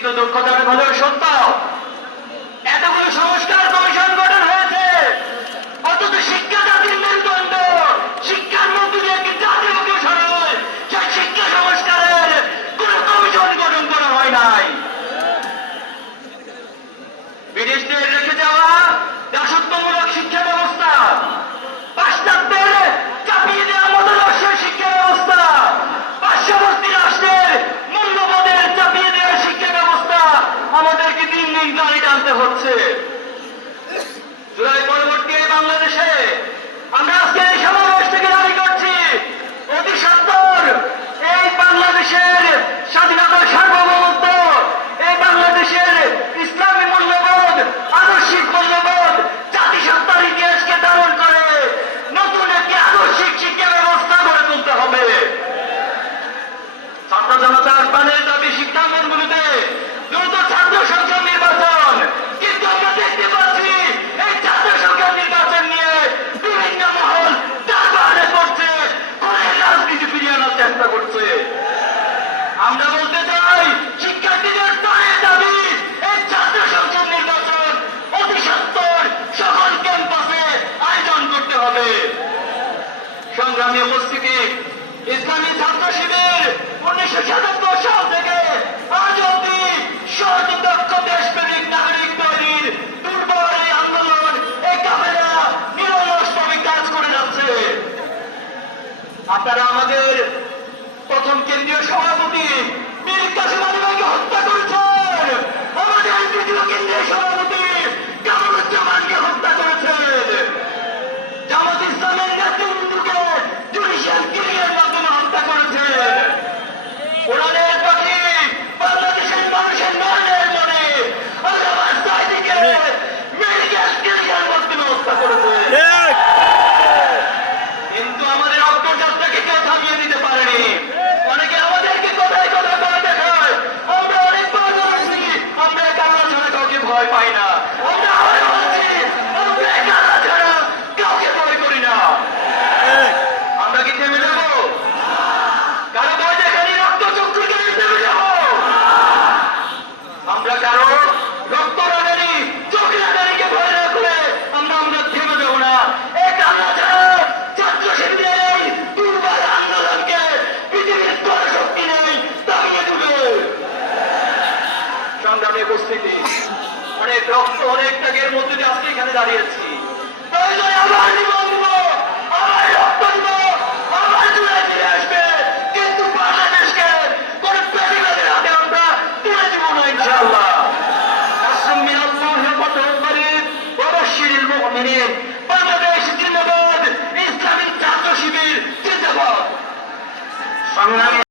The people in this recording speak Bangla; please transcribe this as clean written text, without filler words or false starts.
কিন্তু দুঃখজনক হলেও সত্য, এতগুলো সংস্কার কমিশন গঠন হয়েছে, অথচ শিক্ষা জাতির মেরুদণ্ড, শিক্ষার মধ্যে দিয়ে একটি জাতীয় অগ্রসর হয়, সেই শিক্ষা সংস্কারের কোন কমিশন গঠন করা হয় নাই। ব্রিটিশদের রেখে যাওয়া দাসত্বমূলক শিক্ষা ব্যবস্থা, পাশ্চাত্যের চাপিয়ে দেওয়া মতাদর্শ শিক্ষা ব্যবস্থা, পার্শ্ববর্তী রাষ্ট্রের মূল্যবোধের চাপিয়ে দেওয়া শিক্ষা ব্যবস্থা আমাদেরকে দিন দিন গাড়ি টানতে হচ্ছে। জুলাই পরবর্তী বাংলাদেশে আমরা আজকে এই সমাবেশ থেকে দাবি করছি, অতি সত্বর এই বাংলাদেশের স্বাধীনতার সার্বভৌমত্ব, এই বাংলাদেশের ইসলামী মূল্যবোধ, আদর্শিক মূল্যবোধ, জাতিসত্তার ইতিহাসকে ধারণ করে নতুন একটি আদর্শিক শিক্ষা ব্যবস্থা গড়ে তুলতে হবে। ছাত্র জনতার প্রাণের দাবি শিক্ষাঙ্গনগুলোতে দ্রুত ছাত্র সংসদ নির্বাচন, কিন্তু আমরা দেখতে পাচ্ছি এই ছাত্র সংসদ নির্বাচন নিয়ে বিভিন্ন মহল টালবাহানা করছে, কোনের রাজনীতি ফিরিয়ে আনার চেষ্টা করছে। আমরা বলতে চাই, শিক্ষার্থীদের প্রাণের দাবি এই ছাত্র সংসদ নির্বাচন অতি সত্বর সকল ক্যাম্পাসে আয়োজন করতে হবে। সংগ্রামী উপস্থিতি, ইসলামী ছাত্র শিবির 1977 সাল থেকে আজ অব্দি সৎ দক্ষ দেশপ্রেমিক নাগরিক তৈরির দুর্বল এই আন্দোলন, এই কাফেলা নিরলসভাবে কাজ করে যাচ্ছে। আপনারা আমাদের প্রথম কেন্দ্রীয় সভাপতি মীর কাসেম আলী ভাইকে হত্যা করেছেন, আমাদের দ্বিতীয় কেন্দ্রীয় সভাপতি কামরুজ্জামানকে হত্যা করেছেন, জামাত ইসলামের নেতৃবৃন্দকে জুডিশিয়াল কিলিংয়ের মাধ্যমে হত্যা করেছেন। কোরআনের পাখি বাংলাদেশের মানুষের নয়নের মনে আল্লামা সাঈদীকে মেডিকেল কিলিংয়ের মাধ্যমে হত্যা করেছেন। কিন্তু আমাদের অগ্রযাত্রাকে কেউ থামিয়ে দিতে পারেনি। অনেকে আমাদেরকে কথায় কথা বলে দেখায়, আমরা অনেকবার বলেছি আমরা এক আল্লাহ ছাড়া কাউকে ভয় পাই না, আমরা আবার বলছি আমরা এক আল্লাহ ছাড়া কাউকে ভয় করি না। আমরা কি থেমে যাবো? কারো ভয় দেখানি রক্ত চক্ষু থেমে যাবো? আমরা কারো রক্ত রাগানি চোখ রাগানিকে ভয় না করে আমরা থেমে যাবো না। এক আল্লাহ ছাড়া ছাত্র শিবিরের এই দুর্বল আন্দোলনকে পৃথিবীর কোন শক্তি নেই দাঁড়িয়ে দেবে। সংগ্রামী উপস্থিতি, অনেক রক্ত অনেক ত্যাগের মধ্যে দিয়ে আজকে এখানে দাঁড়িয়েছি। প্রয়োজনে আবার জীবন দিব, আবার রক্ত দিব, আবার জুড়ে ফিরে আসবে, কিন্তু বাংলাদেশকে কোন প্রেসিডেন্টের হাতে আমরা তুলে দিব না ইনশাআল্লাহ। নাসরুম মিনাল্লাহি ওয়া ফাতহুন করিব ওয়া বাশশিরিল মুমিনিন। বাংলাদেশ জিন্দাবাদ, ইসলামী ছাত্র শিবির জিন্দাবাদ।